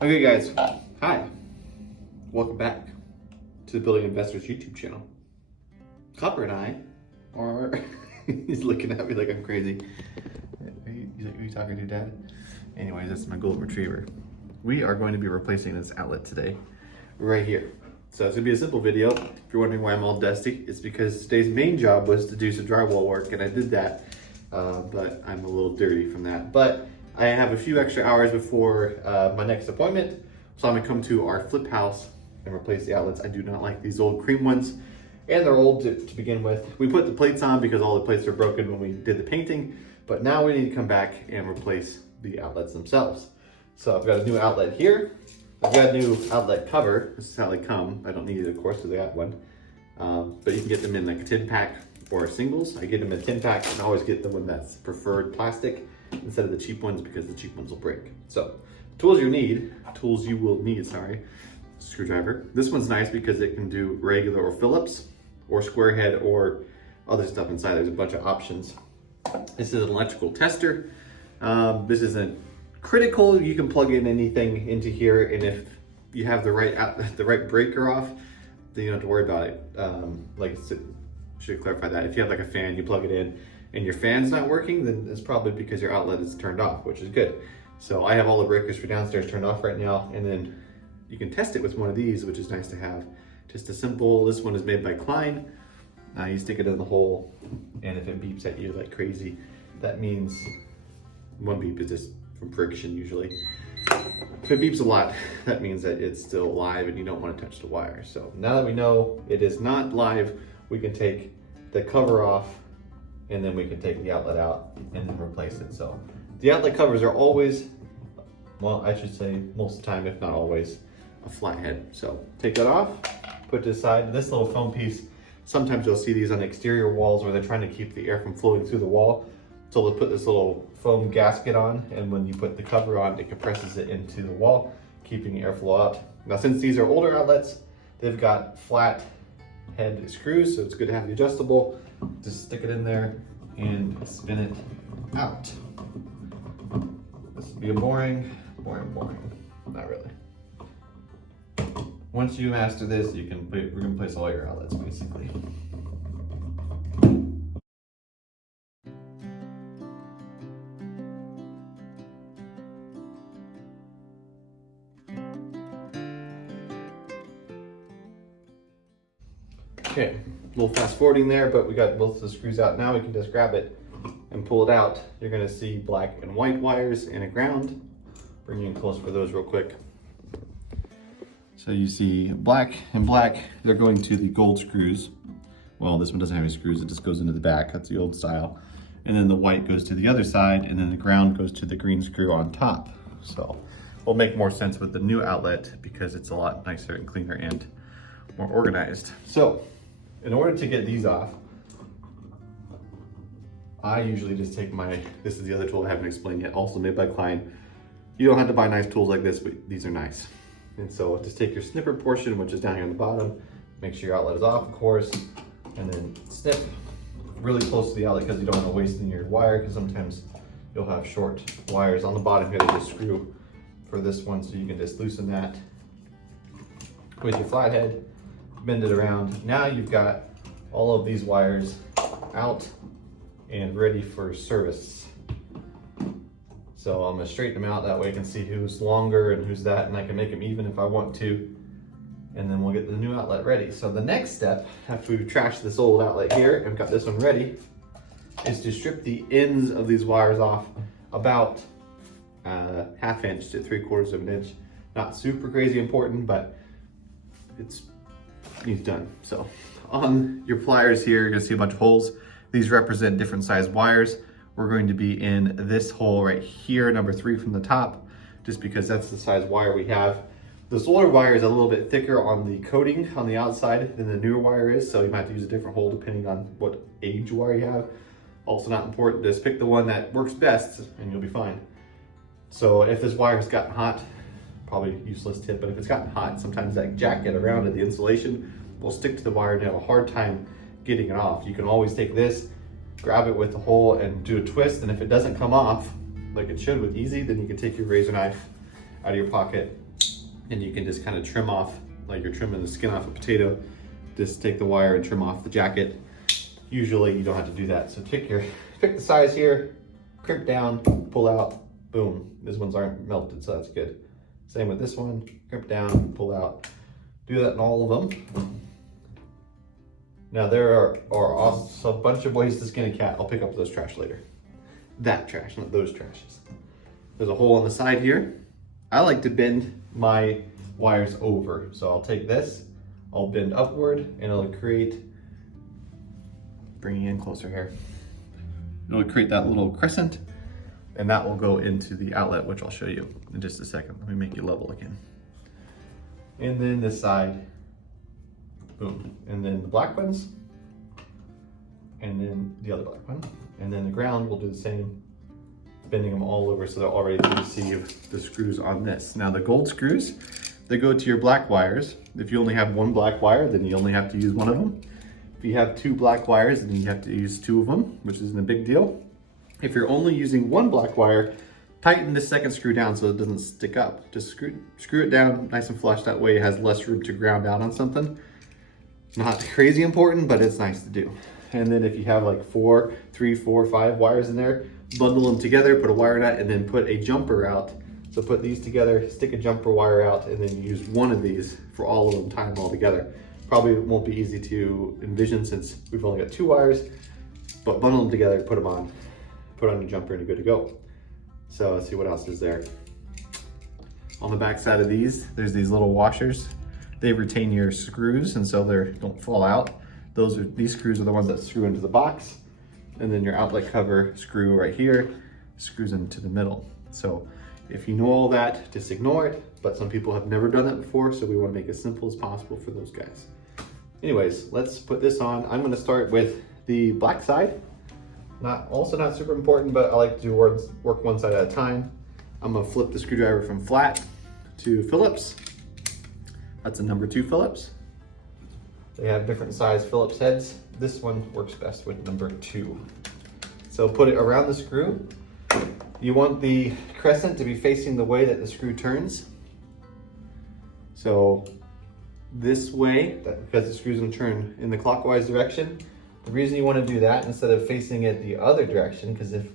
Okay guys, hi. Welcome back to the Building Investors YouTube channel. Copper and I are, he's looking at me like I'm crazy. He's like, are you talking to Dad? Anyways, that's my golden retriever. We are going to be replacing this outlet today, right here. So it's gonna be a simple video. If you're wondering why I'm all dusty, it's because today's main job was to do some drywall work and I did that, but I'm a little dirty from that. But I have a few extra hours before my next appointment, so I'm gonna come to our flip house and replace the outlets. I do not like these old cream ones, and they're old to begin with. We put the plates on because all the plates are broken when we did the painting, but now we need to come back and replace the outlets themselves. So I've got a new outlet here. I've got a new outlet cover. This is how they come. I don't need it, of course, because I got one. But you can get them in like a 10-pack or singles. I get them in 10-pack and I always get the one that's preferred plastic instead of the cheap ones because the cheap ones will break. So tools you will need, screwdriver. This one's nice because it can do regular or Phillips or square head or other stuff inside. There's a bunch of options. This is an electrical tester. This isn't critical. You can plug in anything into here, and if you have the right breaker off, then you don't have to worry about it. Should clarify that. If you have like a fan, you plug it in and your fan's not working, then it's probably because your outlet is turned off, which is good. So I have all the breakers for downstairs turned off right now, and then you can test it with one of these, which is nice to have. Just a simple, this one is made by Klein. You stick it in the hole, and if it beeps at you like crazy, that means one beep is just from friction usually. If it beeps a lot, that means that it's still live and you don't want to touch the wire. So now that we know it is not live, we can take the cover off, and then we can take the outlet out and then replace it. So the outlet covers are always, well, I should say most of the time, if not always, a flat head. So take that off, put it aside. This little foam piece, sometimes you'll see these on exterior walls where they're trying to keep the air from flowing through the wall. So they'll put this little foam gasket on, and when you put the cover on, it compresses it into the wall, keeping airflow out. Now, since these are older outlets, they've got flat head screws, so it's good to have the adjustable. Just stick it in there and spin it out. This will be a boring. Not really. Once you master this, we're gonna place all your outlets basically. Okay, a little fast forwarding there, but we got both the screws out. Now we can just grab it and pull it out. You're gonna see black and white wires and a ground. Bring you in close for those real quick. So you see black and black, they're going to the gold screws. Well, this one doesn't have any screws, it just goes into the back, that's the old style. And then the white goes to the other side, and then the ground goes to the green screw on top. So will make more sense with the new outlet because it's a lot nicer and cleaner and more organized. So in order to get these off, I usually just take this is the other tool I haven't explained yet, also made by Klein. You don't have to buy nice tools like this, but these are nice. And so just take your snipper portion, which is down here on the bottom, make sure your outlet is off, of course, and then snip really close to the outlet because you don't want to waste in your wire, because sometimes you'll have short wires. On the bottom here, there's a screw for this one, so you can just loosen that with your flathead, bend it around. Now you've got all of these wires out and ready for service. So I'm gonna straighten them out, that way I can see who's longer and who's that, and I can make them even if I want to, and then we'll get the new outlet ready. So the next step, after we've trashed this old outlet here and got this one ready, is to strip the ends of these wires off about ½ inch to 3/4 of an inch. Not super crazy important, but it's needs done. So on your pliers here, you're gonna see a bunch of holes. These represent different size wires. We're going to be in this hole right here, number 3 from the top, just because that's the size wire we have. This older wire is a little bit thicker on the coating on the outside than the newer wire is, so you might have to use a different hole depending on what age wire you have. Also not important, just pick the one that works best and you'll be fine. So if this wire has gotten hot, probably a useless tip, but if it's gotten hot, sometimes that jacket around it, the insulation, will stick to the wire and you have a hard time getting it off. You can always take this, grab it with the hole and do a twist, and if it doesn't come off like it should with easy, then you can take your razor knife out of your pocket And you can just kind of trim off, like you're trimming the skin off a potato. Just take the wire and trim off the jacket. Usually you don't have to do that. So pick the size here, crimp down, pull out, boom. These ones aren't melted, so that's good. Same with this one, crimp down, pull out. Do that in all of them. Now there are also a bunch of ways to skin a cat. I'll pick up those trash later. That trash, not those trashes. There's a hole on the side here. I like to bend my wires over. So I'll take this, I'll bend upward, and it'll create, bring you in closer here. It'll create that little crescent, and that will go into the outlet, which I'll show you in just a second. Let me make you level again. And then this side, boom. And then the black ones, and then the other black one. And then the ground, we'll do the same, bending them all over so they're all ready to receive the screws on this. Now the gold screws, they go to your black wires. If you only have one black wire, then you only have to use one of them. If you have two black wires, then you have to use two of them, which isn't a big deal. If you're only using one black wire, tighten the second screw down so it doesn't stick up. Just screw it down nice and flush. That way it has less room to ground out on something. Not crazy important, but it's nice to do. And then if you have like 3, 4, 5 wires in there, bundle them together, put a wire nut, and then put a jumper out. So put these together, stick a jumper wire out, and then use one of these for all of them, tie them all together. Probably won't be easy to envision since we've only got 2 wires, but bundle them together, put them on, put on your jumper, and you're good to go. So let's see what else is there. On the back side of these, there's these little washers. They retain your screws, and so they don't fall out. These screws are the ones that screw into the box, and then your outlet cover screw right here screws into the middle. So if you know all that, just ignore it, but some people have never done that before, so we want to make it as simple as possible for those guys. Anyways, let's put this on. I'm going to start with the black side. Also not super important, but I like to work one side at a time. I'm going to flip the screwdriver from flat to Phillips. That's a number 2 Phillips. They have different size Phillips heads. This one works best with number 2. So put it around the screw. You want the crescent to be facing the way that the screw turns. So this way, because the screw's gonna turn in the clockwise direction. The reason you want to do that instead of facing it the other direction, because if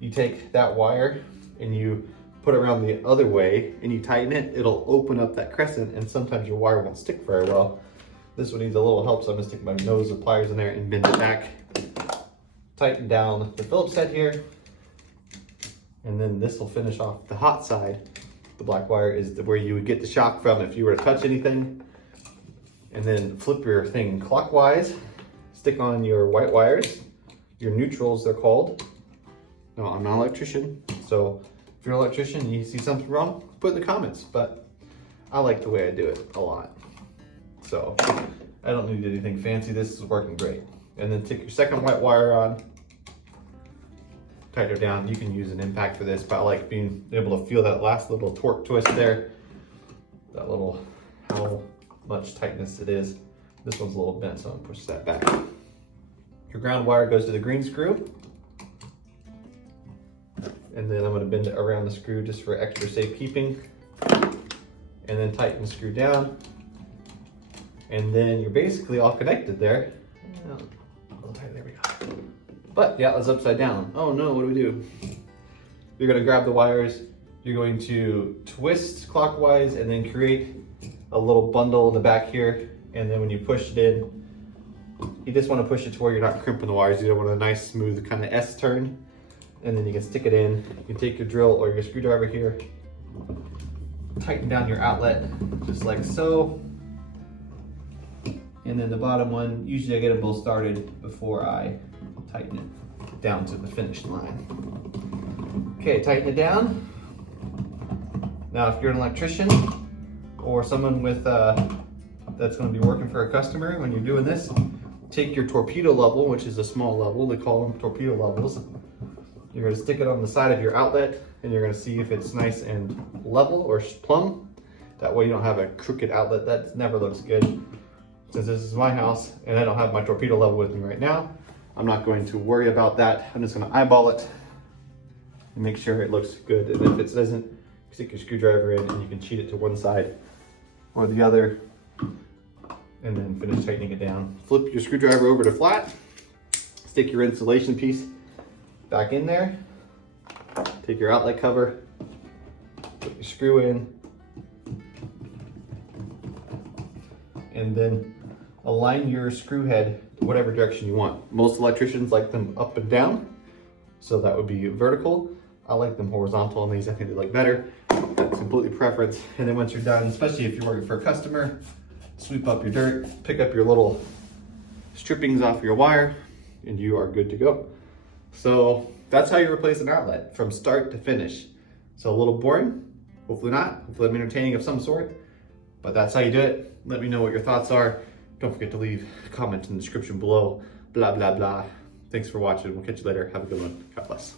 you take that wire and you put it around the other way and you tighten it, it'll open up that crescent, and sometimes your wire won't stick very well. This one needs a little help, so I'm gonna stick my nose of pliers in there and bend it back. Tighten down the Phillips head here, and then this will finish off the hot side. The black wire is where you would get the shock from if you were to touch anything. And then flip your thing clockwise, stick on your white wires, your neutrals they're called. No, I'm not an electrician, so if you're an electrician and you see something wrong, put it in the comments, but I like the way I do it a lot. So I don't need anything fancy, this is working great. And then take your second white wire on, tighten it down. You can use an impact for this, but I like being able to feel that last little torque twist there. That little, how much tightness it is. This one's a little bent, so I'm gonna push that back. Your ground wire goes to the green screw. And then I'm gonna bend it around the screw just for extra safekeeping. And then tighten the screw down. And then you're basically all connected there. A little tight, there we go. But yeah, it's upside down. Oh no, what do we do? You're gonna grab the wires, you're going to twist clockwise and then create a little bundle in the back here. And then when you push it in, you just wanna push it to where you're not crimping the wires. You don't want a nice smooth kind of S turn. And then you can stick it in. You can take your drill or your screwdriver here, tighten down your outlet, just like so. And then the bottom one, usually I get them both started before I tighten it down to the finish line. Okay, tighten it down. Now if you're an electrician or someone with that's going to be working for a customer, when you're doing this, take your torpedo level, which is a small level, they call them torpedo levels. You're going to stick it on the side of your outlet and you're going to see if it's nice and level or plumb. That way you don't have a crooked outlet. That never looks good. Since this is my house and I don't have my torpedo level with me right now, I'm not going to worry about that. I'm just going to eyeball it and make sure it looks good. And if it doesn't, stick your screwdriver in and you can cheat it to one side or the other, and then finish tightening it down. Flip your screwdriver over to flat, stick your insulation piece back in there, take your outlet cover, put your screw in, and then align your screw head whatever direction you want. Most electricians like them up and down, so that would be vertical. I like them horizontal on these. I think they look better. That's completely preference. And then once you're done, especially if you're working for a customer, sweep up your dirt, pick up your little strippings off your wire, and you are good to go. So that's how you replace an outlet from start to finish. So a little boring, hopefully not. Hopefully I'm entertaining of some sort, but that's how you do it. Let me know what your thoughts are. Don't forget to leave a comment in the description below. Blah, blah, blah. Thanks for watching. We'll catch you later. Have a good one. God bless.